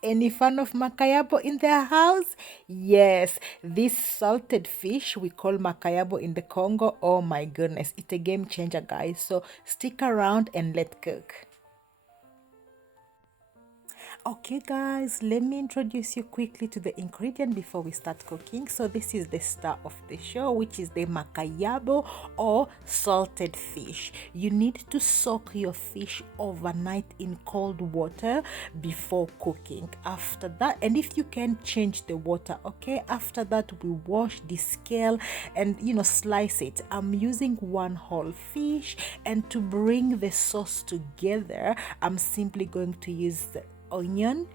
Any fan of Makayabu in their house? Yes, this salted fish we call Makayabu in the Congo. Oh my goodness, it's a game changer, guys. So stick around and let's cook. Okay guys, let me introduce you quickly to the ingredient before we start cooking. So this is the star of the show, which is the Makayabu or salted fish. You need to soak your fish overnight in cold water before cooking. After that, and if you can, change the water, okay? After that, we wash the scale and slice it. I'm using one whole fish, and to bring the sauce together, I'm simply going to use the onion,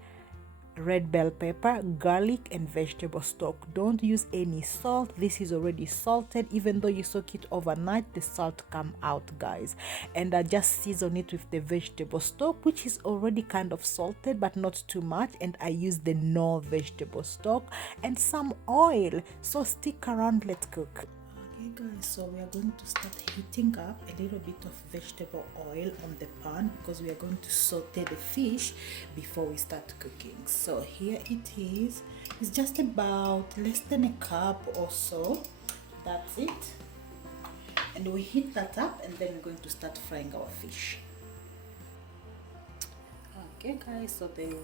red bell pepper, garlic, and vegetable stock. Don't use any salt. This is already salted. Even though you soak it overnight, the salt come out, guys. And I just season it with the vegetable stock, which is already kind of salted but not too much. And I use the no vegetable stock and some oil. So stick around, let's cook. Okay guys, so we are going to start heating up a little bit of vegetable oil on the pan because we are going to saute the fish before we start cooking. So here it is. It's just about less than a cup or so. That's it. And we heat that up and then we're going to start frying our fish. Okay guys, so the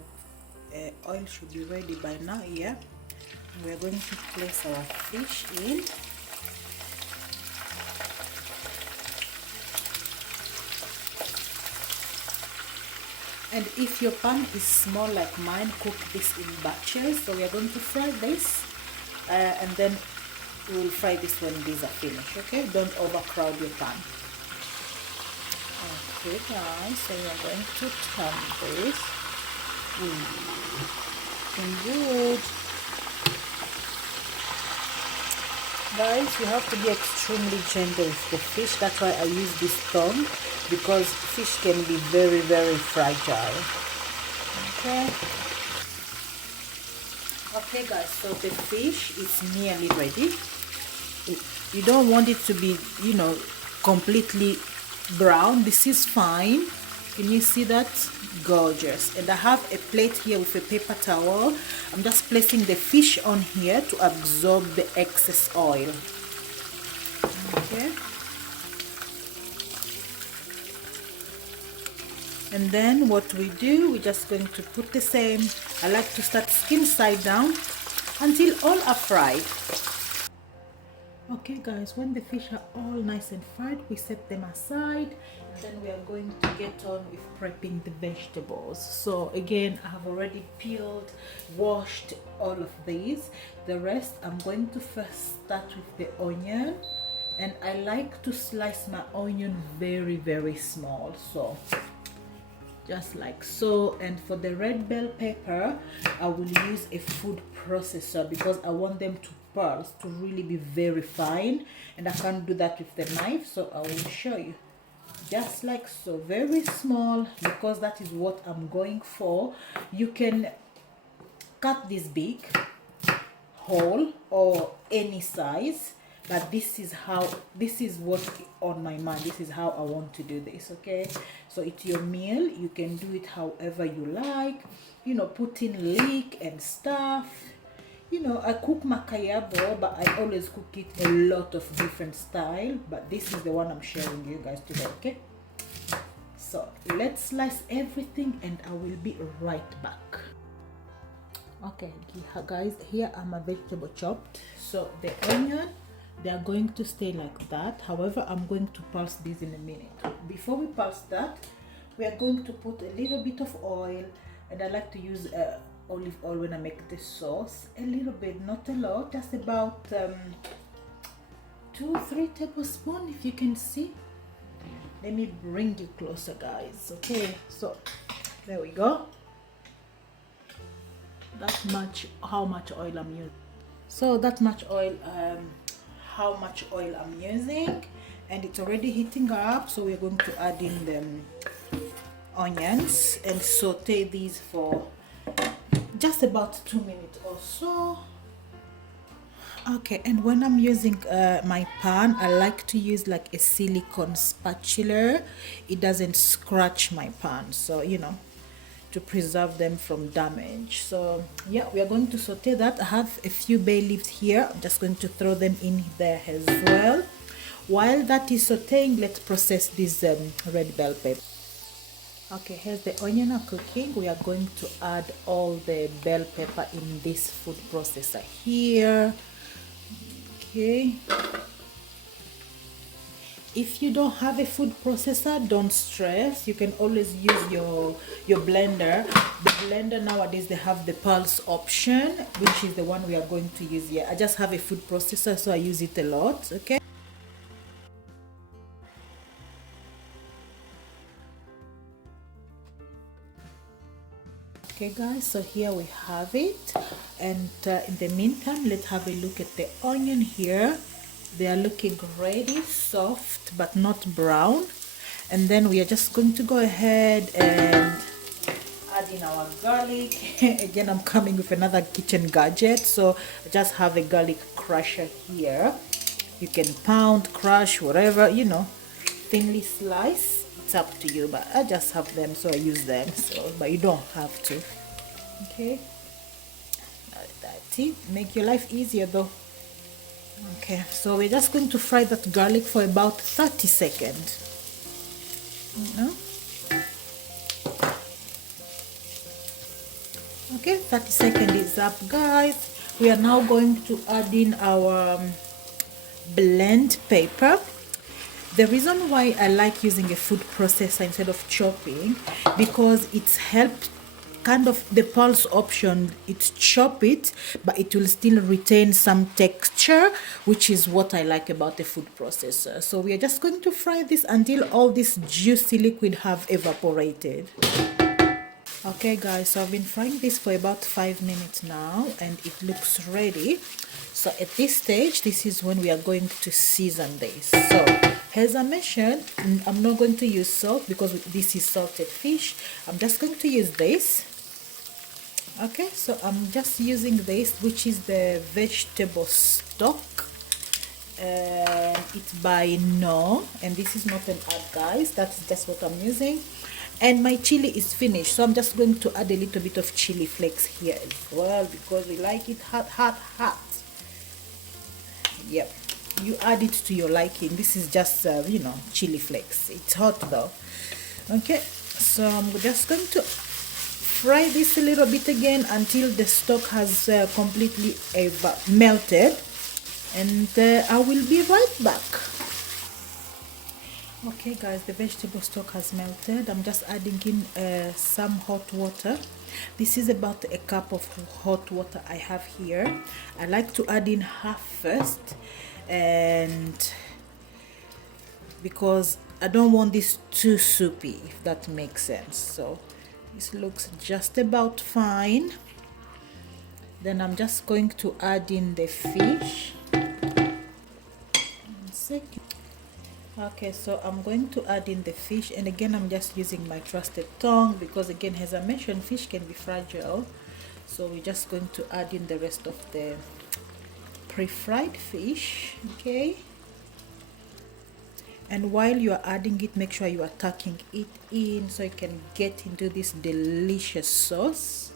oil should be ready by now here. We're going to place our fish in. And if your pan is small like mine, cook this in batches. So we are going to fry this and then we will fry this when these are finished, okay? Don't overcrowd your pan. Okay guys, so we are going to turn this. Looking good. Guys, you have to be extremely gentle with the fish. That's why I use this tongue, because fish can be very, very fragile. Okay. Okay guys, so the fish is nearly ready. You don't want it to be, completely brown. This is fine. Can you see that? Gorgeous. And I have a plate here with a paper towel. I'm just placing the fish on here to absorb the excess oil. Okay. And then what we do, we're just going to put the same. I like to start skin side down until all are fried. Okay guys, when the fish are all nice and fried, we set them aside. Then we are going to get on with prepping the vegetables. So again, I have already peeled, washed all of these. The rest, I'm going to first start with the onion. And I like to slice my onion very, very small. So just like so. And for the red bell pepper, I will use a food processor because I want them to pulse to really be very fine, and I can't do that with the knife, so I will show you. Just like so, very small, because that is what I'm going for. You can cut this big, whole, or any size, but this is what on my mind. This is how I want to do this, okay? So it's your meal. You can do it however you like, put in leek and stuff. I cook Makayabu, but I always cook it a lot of different style, but this is the one I'm sharing you guys today, okay? So let's slice everything and I will be right back. Okay guys, here are my vegetable chopped. So the onion, they are going to stay like that. However, I'm going to pulse this in a minute. Before we pulse that, we are going to put a little bit of oil, and I like to use olive oil when I make the sauce. A little bit, not a lot, just about 2-3 tablespoons, if you can see. Let me bring you closer, guys. Okay, so there we go. That much, how much oil I'm using. So that much oil, how much oil I'm using, and it's already heating up. So we're going to add in the onions and saute these for just about 2 minutes or so. Okay, and when I'm using my pan, I like to use like a silicone spatula. It doesn't scratch my pan, so to preserve them from damage. So yeah, we are going to saute that. I have a few bay leaves here. I'm just going to throw them in there as well. While that is sauteing, let's process this red bell pepper. Okay, here's the onion are cooking. We are going to add all the bell pepper in this food processor here. Okay. If you don't have a food processor, don't stress. You can always use your blender. The blender nowadays, they have the pulse option, which is the one we are going to use here. I just have a food processor, so I use it a lot. Okay. Okay guys, so here we have it, and in the meantime, let's have a look at the onion here. They are looking ready, soft but not brown. And then we are just going to go ahead and add in our garlic. Again, I'm coming with another kitchen gadget, so I just have a garlic crusher here. You can pound, crush, whatever, you know, thinly slice. It's up to you, but I just have them, so I use them. So, but you don't have to. Okay, that's it. Make your life easier though. Okay, so we're just going to fry that garlic for about 30 seconds. Okay, 30 seconds is up, guys. We are now going to add in our blend paper. The reason why I like using a food processor instead of chopping, because it's helped kind of the pulse option. It's chop it, but it will still retain some texture, which is what I like about the food processor. So we are just going to fry this until all this juicy liquid have evaporated. Okay guys, so I've been frying this for about 5 minutes now, and it looks ready. So at this stage, this is when we are going to season this. So as I mentioned, I'm not going to use salt because this is salted fish. I'm just going to use this. Okay, so I'm just using this, which is the vegetable stock. It's by No, and this is not an ad, guys. That's just what I'm using. And my chili is finished, so I'm just going to add a little bit of chili flakes here as well, because we like it hot, hot, hot. Yep, you add it to your liking. This is just you know, chili flakes. It's hot though. Okay, so I'm just going to fry this a little bit again until the stock has completely melted, and I will be right back. Okay guys, the vegetable stock has melted. I'm just adding in some hot water. This is about a cup of hot water I have here. I like to add in half first, and because I don't want this too soupy, if that makes sense. So this looks just about fine. Then I'm just going to add in the fish. 1 second. Okay, so I'm going to add in the fish, and again I'm just using my trusted tongue because, again, as I mentioned, fish can be fragile. So we're just going to add in the rest of the pre-fried fish. Okay, and while you are adding it, make sure you are tucking it in so you can get into this delicious sauce.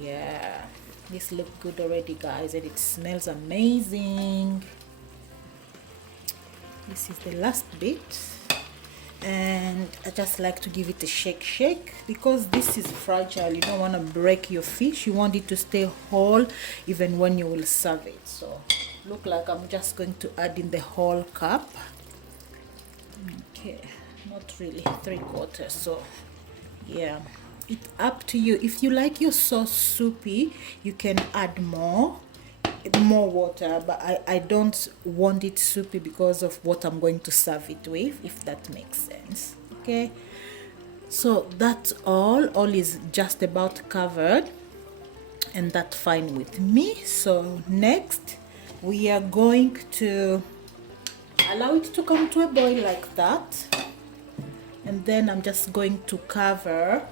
Yeah, this looks good already, guys, and it smells amazing. This is the last bit, and I just like to give it a shake because this is fragile. You don't want to break your fish. You want it to stay whole even when you will serve it. So look like I'm just going to add in the whole cup. Okay, not really 3/4. So yeah, it's up to you. If you like your sauce soupy, you can add more water, but I don't want it soupy because of what I'm going to serve it with, if that makes sense. Okay, so that's all is just about covered, and that's fine with me. So next we are going to allow it to come to a boil like that, and then I'm just going to cover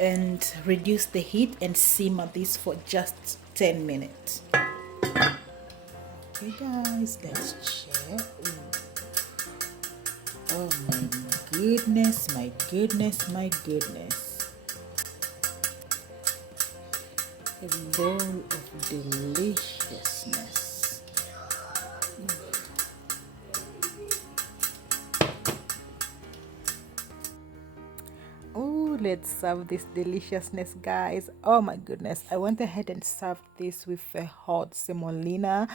and reduce the heat and simmer this for just 10 minutes. Okay guys, let's check. Oh my goodness, my goodness, my goodness. a bowl of deliciousness. Oh, let's serve this deliciousness, guys. Oh my goodness. I went ahead and served this with a hot semolina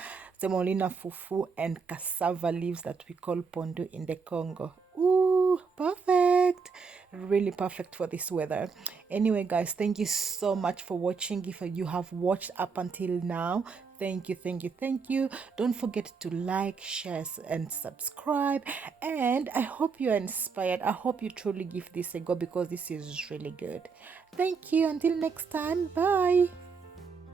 fufu, and cassava leaves that we call pondu in the Congo. Ooh, perfect. Really perfect for this weather. Anyway, guys, thank you so much for watching. If you have watched up until now, thank you, thank you, thank you. Don't forget to like, share, and subscribe. And I hope you're inspired. I hope you truly give this a go, because this is really good. Thank you. Until next time. Bye.